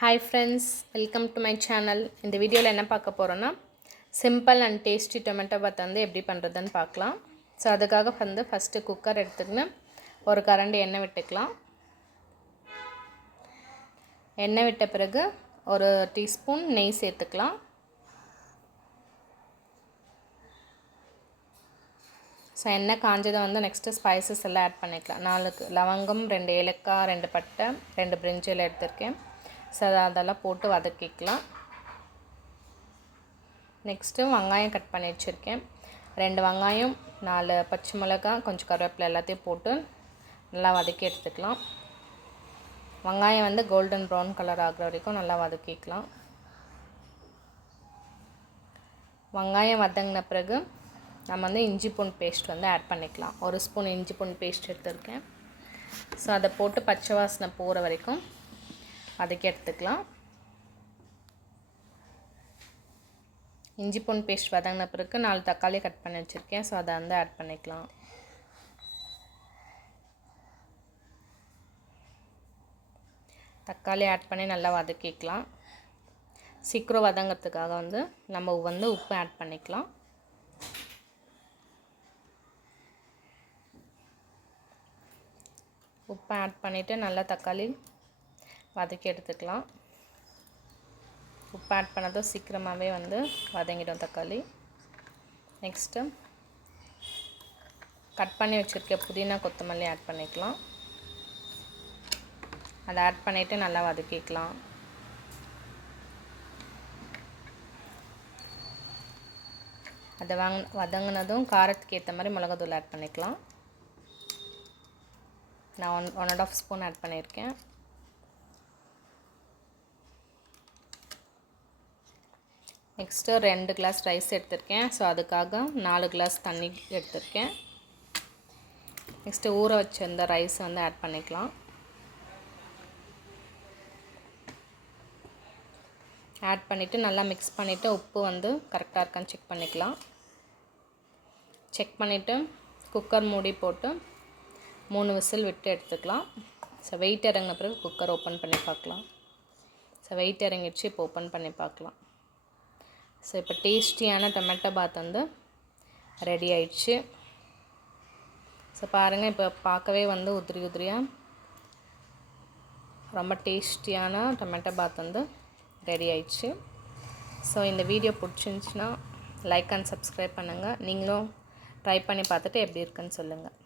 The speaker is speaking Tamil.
Hi friends, welcome to my channel. இந்த வீடியோவில் என்ன பார்க்க போகிறோன்னா சிம்பிள் அண்ட் டேஸ்டி டொமேட்டோ பாத் வந்து எப்படி பண்ணுறதுன்னு பார்க்கலாம். ஸோ அதுக்காக வந்து ஃபஸ்ட்டு குக்கர் எடுத்துக்கின்னு ஒரு கரண்டி எண்ணெய் விட்டுக்கலாம். எண்ணெய் விட்ட பிறகு ஒரு டீஸ்பூன் நெய் சேர்த்துக்கலாம். ஸோ எண்ணெய் காஞ்சதை வந்து நெக்ஸ்ட்டு ஸ்பைசஸ் எல்லாம் ஆட் பண்ணிக்கலாம். 4 லவங்கம், 2 ஏலக்காய், 2 பட்டை, 2 பிரிஞ்சி எல்லாம் எடுத்திருக்கேன். ஸோ அதெல்லாம் போட்டு வதக்கிக்கலாம். நெக்ஸ்ட்டு வெங்காயம் கட் பண்ணி வச்சுருக்கேன். 2 வெங்காயம், 4 பச்சை மிளகாய், கொஞ்சம் கருவேப்பிலை எல்லாத்தையும் போட்டு நல்லா வதக்கி எடுத்துக்கலாம். வெங்காயம் வந்து கோல்டன் ப்ரௌன் கலர் ஆகிற வரைக்கும் நல்லா வதக்கிக்கலாம். வெங்காயம் வதங்கின பிறகு நம்ம வந்து இஞ்சி பூண்டு பேஸ்ட் வந்து ஆட் பண்ணிக்கலாம். 1 ஸ்பூன் இஞ்சி பூண்டு பேஸ்ட் எடுத்துருக்கேன். ஸோ அதை போட்டு பச்சை வாசனை போகிற வரைக்கும் வதக்கி எடுத்துக்கலாம். இஞ்சி பூண்டு பேஸ்ட் வதங்கின பிறகு 4 தக்காளி கட் பண்ணி வச்சுருக்கேன். ஸோ அதை வந்து ஆட் பண்ணிக்கலாம். தக்காளி ஆட் பண்ணி நல்லா வதக்கிக்கலாம். சீக்கிரம் வதங்கிறதுக்காக வந்து நம்ம வந்து உப்பு ஆட் பண்ணிக்கலாம். உப்பு ஆட் பண்ணிவிட்டு நல்லா தக்காளி வதக்கி எடுத்துக்கலாம். உப்பு ஆட் பண்ணதும் சீக்கிரமாகவே வந்து வதங்கிடும் தக்காளி. நெக்ஸ்ட்டு கட் பண்ணி வச்சுருக்க புதினா கொத்தமல்லி ஆட் பண்ணிக்கலாம். அதை ஆட் பண்ணிவிட்டு நல்லா வதக்கிக்கலாம். அதை வதங்கினதும் காரத்துக்கு ஏற்ற மாதிரி மிளகாத்தூள் ஆட் பண்ணிக்கலாம். நான் 1.5 ஸ்பூன் ஆட் பண்ணியிருக்கேன். நெக்ஸ்ட்டு 2 கிளாஸ் ரைஸ் எடுத்திருக்கேன். ஸோ அதுக்காக 4 கிளாஸ் தண்ணி எடுத்திருக்கேன். நெக்ஸ்ட்டு ஊற வச்சிருந்த ரைஸ் வந்து ஆட் பண்ணிக்கலாம். ஆட் பண்ணிவிட்டு நல்லா மிக்ஸ் பண்ணிவிட்டு உப்பு வந்து கரெக்டாக இருக்கான்னு செக் பண்ணிக்கலாம். செக் பண்ணிவிட்டு குக்கர் மூடி போட்டு 3 விசில் விட்டு எடுத்துக்கலாம். ஸோ வெயிட் இறங்கின பிறகு குக்கர் ஓப்பன் பண்ணி பார்க்கலாம். ஸோ வெயிட் இறங்கிடுச்சு, இப்போ ஓப்பன் பண்ணி பார்க்கலாம். ஸோ இப்போ டேஸ்டியான டொமேட்டோ பாத் வந்து ரெடி ஆயிடுச்சு. ஸோ பாருங்கள், இப்போ பார்க்கவே வந்து உதிரியாக ரொம்ப டேஸ்டியான டொமேட்டோ பாத் வந்து ரெடி ஆயிடுச்சு. ஸோ இந்த வீடியோ பிடிச்சிருந்துச்சின்னா லைக் அண்ட் சப்ஸ்கிரைப் பண்ணுங்கள். நீங்களும் ட்ரை பண்ணி பார்த்துட்டு எப்படி இருக்குன்னு சொல்லுங்கள்.